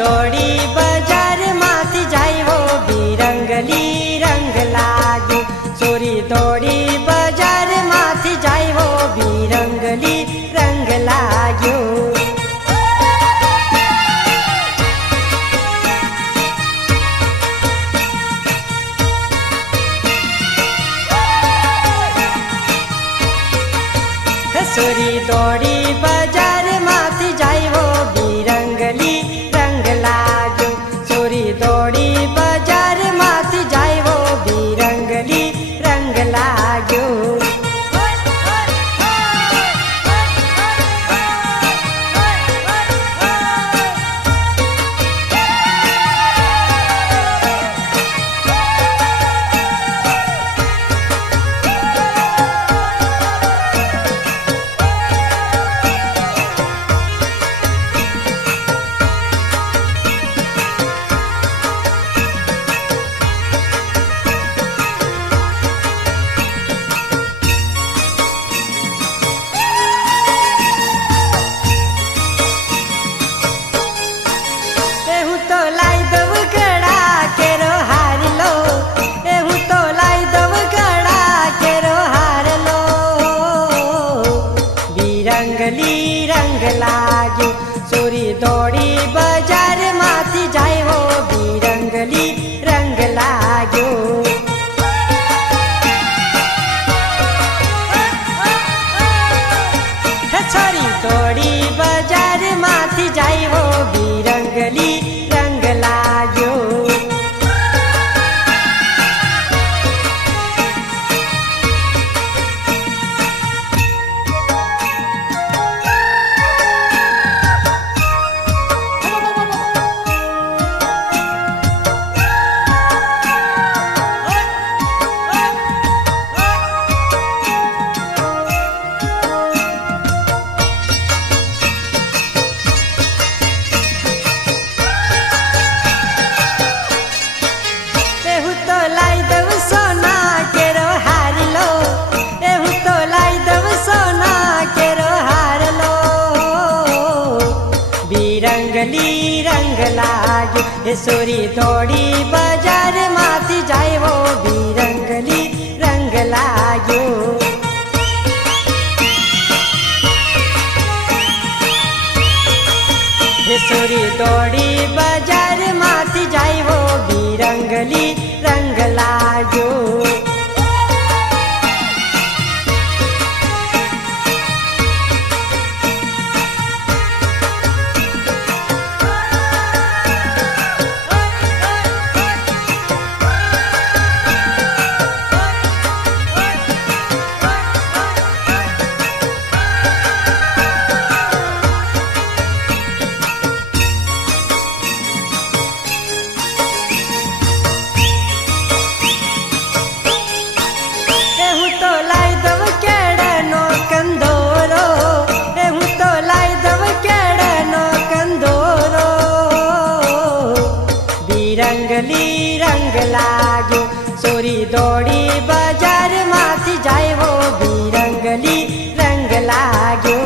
दौड़ी बजार माथी जाई वो बिरंगली रंग लाग्यो। छोरी दौड़ी बजार माथी जाई वो बिरंगली रंग लाग्यो। छोरी दौड़ी बजार माथी जाई वो बिरंगली रंग लाग्यो। छोरी दौड़ी बजार माथी जाई वो बिरंगली रंग लाग्यो। बिरंगली रंग लाग्यो। छोरी दौड़ी बजार माथी जाई वो बिरंगली रंग लाग्यो। छोरी दौड़ी बजार माथी जाई वो बिरंगली रंग लाग्यो। बिरंगली रंग लाग्यो। छोरी दौड़ी बजार माथी जाई वो बिरंगली रंग लाग्यो। छोरी दौड़ी बजार माथी जाई वो बिरंगली रंग लाग्यो। बिरंगली रंग लाग्यो। छोरी दौड़ी बजार माथी जाई वो बिरंगली रंग लाग्यो।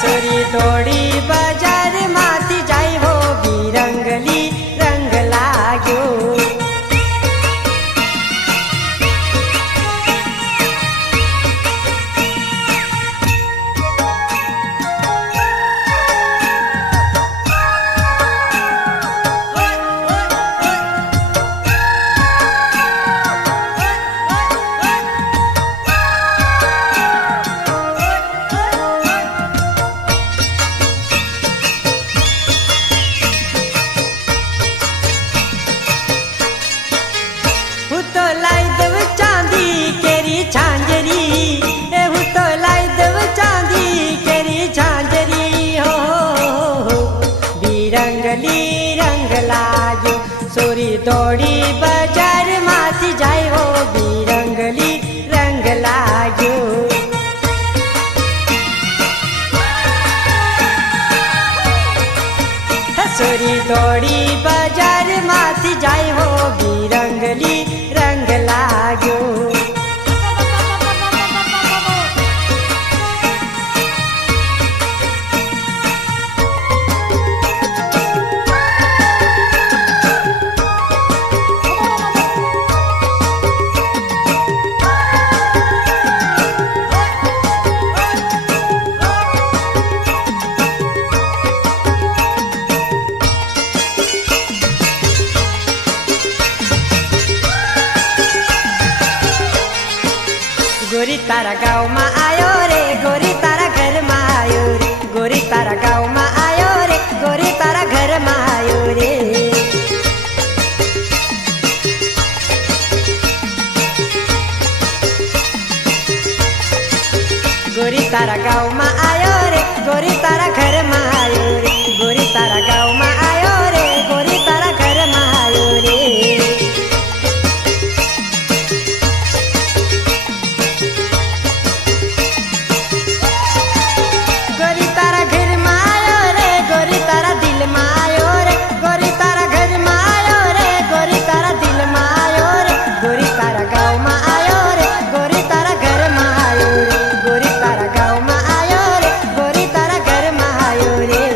छोरी दौड़ी बजार माथी जाई वो बिरंगली रंग लाग्यो। बिरंगली रंग लाग्यो। छोरी दौड़ी बजार माथी जाई वो बिरंगली रंग लाग्यो। छोरी दौड़ी बजार माथी जाई वो बिरंगली रंग लाग्यो। तारा गाउँमा आयो रे गोरी तारा घरमा आयो रे गोरी तारा गाउँमा आयो रे गोरी तारा घरमा आयो रे गोरी तारा गाउँमा आयो रे गोरी तारा घरमा आयो रे गोरी तारा गाउँमा आयो रे गोरी तारा घरमा आयो रे गोरी तारा घरमा आयो रे गोरी तारा दिलमा आयो रे गोरी तारा घरमा आयो रे गोरी तारा दिलमा आयो रे गोरी तारा गाउँमा आयो रे गोरी तारा घरमा आयो रे गोरी तारा गाउँमा आयो रे गोरी तारा घरमा आयो रे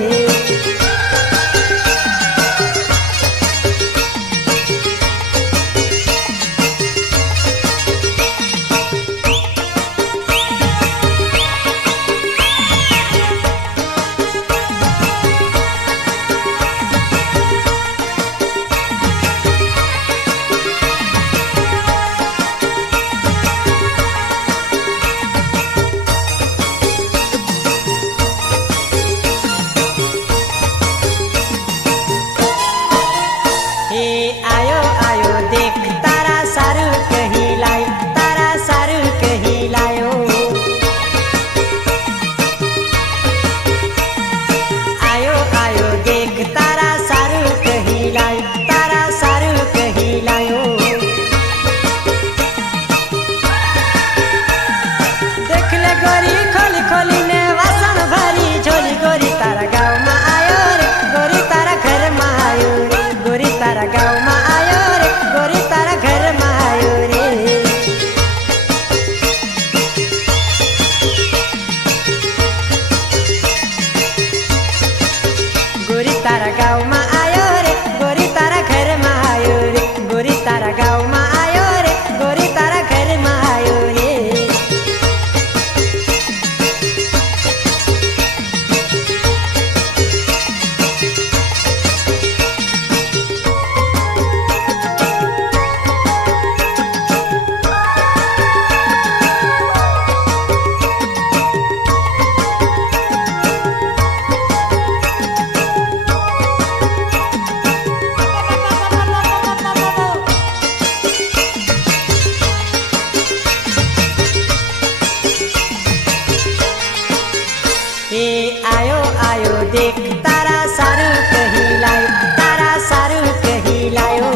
आयो आयो देख तारा सारू कहीं लायो तारा सारू कहीं लायो आयो आयो देख तारा सारू कहीं लायो तारा सारू कहीं लायो देख ले गोरी खोली खोली ने वासन भरी झोली गोरी तारा गाउँमा आयो रे गोरी तारा घरमा आयो रे गोरी तारा गाउँमा आयो रे गोरी तारा घरमा आयो रे गोरी तारा गाउँमा आयो रे गोरी तारा घरमा आयो रे गोरी तारा गाउँमा आयो रे गोरी तारा घरमा आयो रे आयो आयो देख तारा सारू कहीं लायो तारा सारू कहीं लायो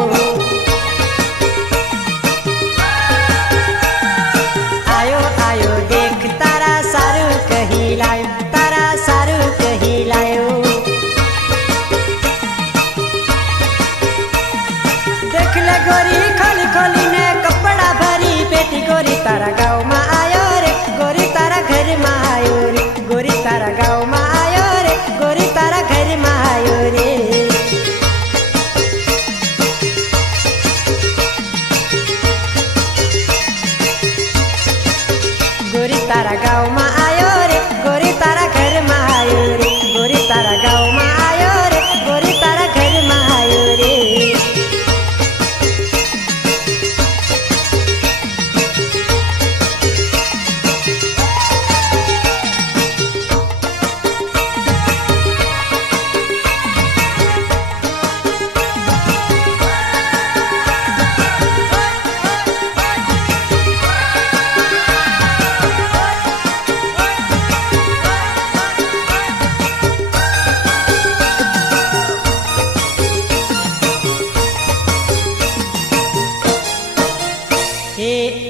आयो आयो देख तारा सारू कहीं लायो तारा सारू कहीं लायो देख ले गोरी खोली खोली ने कपड़ा भरी पेटी गोरी तारा गाउँमा आयो रे गोरी तारा घरमा आयो रे गोरी तारा गाउँमा आयो रे गोरी तारा घरमा आयो रे गोरी तारा गाउँमा आयो रे गोरी तारा घरमा आयो रे गोरी तारा गाउँमा आयो रे गोरी तारा घरमा आयो रे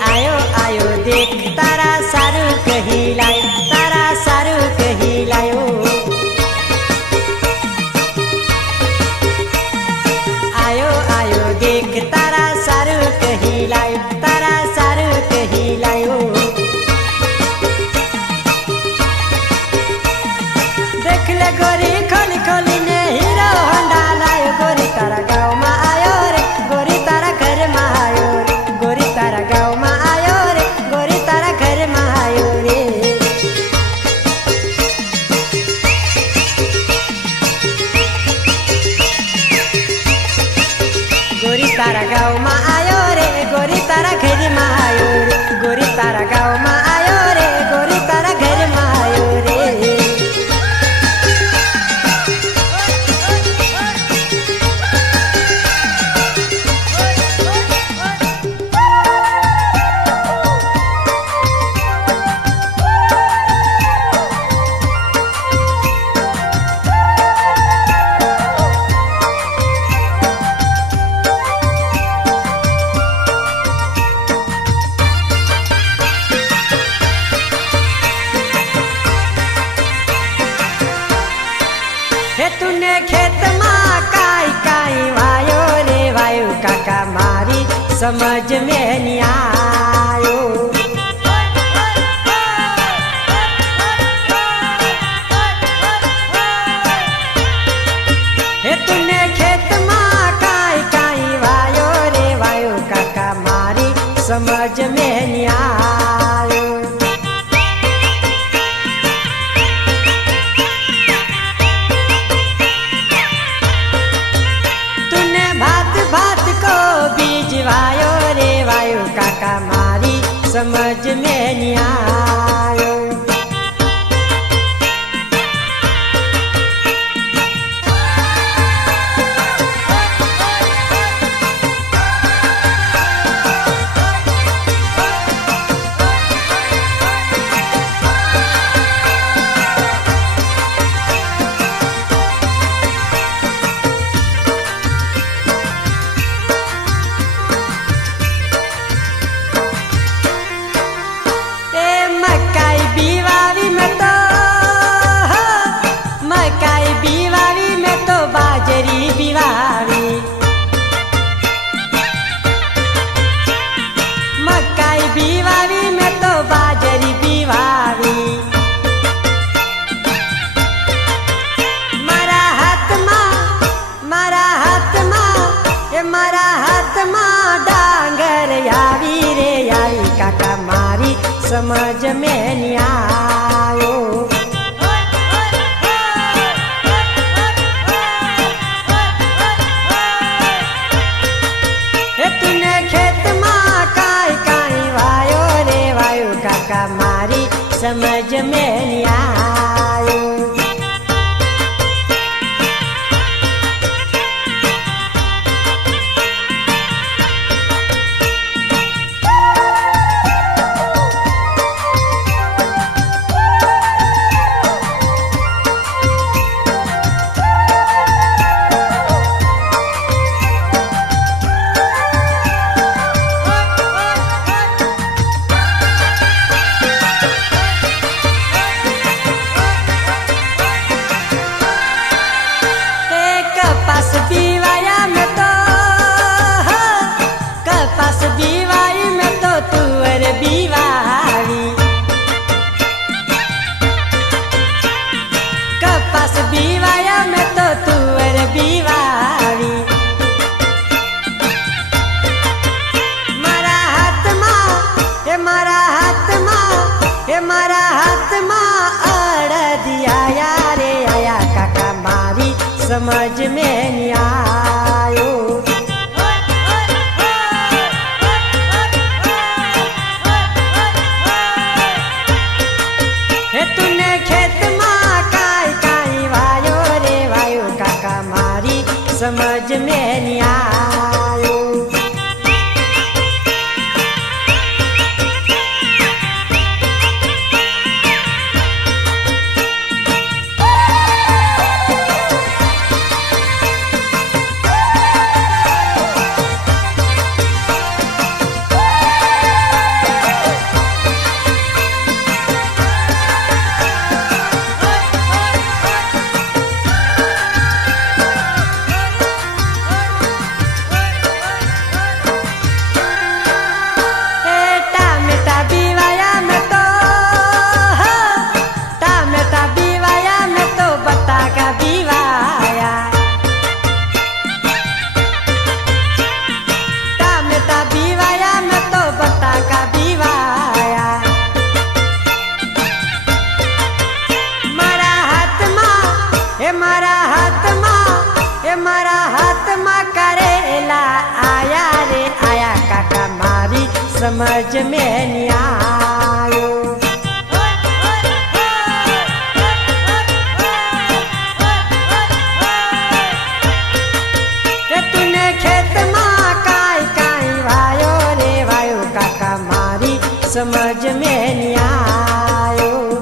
आयो आयो देख तारा सारू कहीं लायो तारा सारू कहीं लायो आयो आयो देख तारा सारू कहीं लायो तारा सारू कहीं लायो देख ले गोरी खोली खोली ने हीरो होंडा लायो गोरी तारा गाउँमा आयो रे गोरी तारा घरमा आयो रे गोरी तारा गाउँमा आयो रे गोरी तारा घरमा आयो रे गोरी तारा गाउँमा आयो रे गोरी तारा घरमा आयो रे गोरी तारा गाउँमा आयो हे तूने खेत माँ काई काई वायो रे वायो काका मारी समझ में नहीं आयो। हे तूने खेत माँ काई काई वायो रे वायो काका मारी समझ में नहीं आयो। वायो रे वायो काका मारी समझ में नहीं आयो। मकाई बीवावी में तो बाजरी बीवावी। मारा हाथ माँ डांगर यावी रे यावी काका मारी समझ में नहीं आयो। काका मारी समझ में नहीं आयो। बीवाया में तो तुअर बीवारी। मारा हाथ माँ अड़ दिया यारे आया काका मारी समझ में नहीं आयो। हे तूने खेत माँ काई काई वायो रे वायो काका मारी समझ में नहीं आयो। समझ में नहीं आयो। रे तूने खेत माँ काई काई वायो रे वायो काका मारी समझ में नहीं आयो।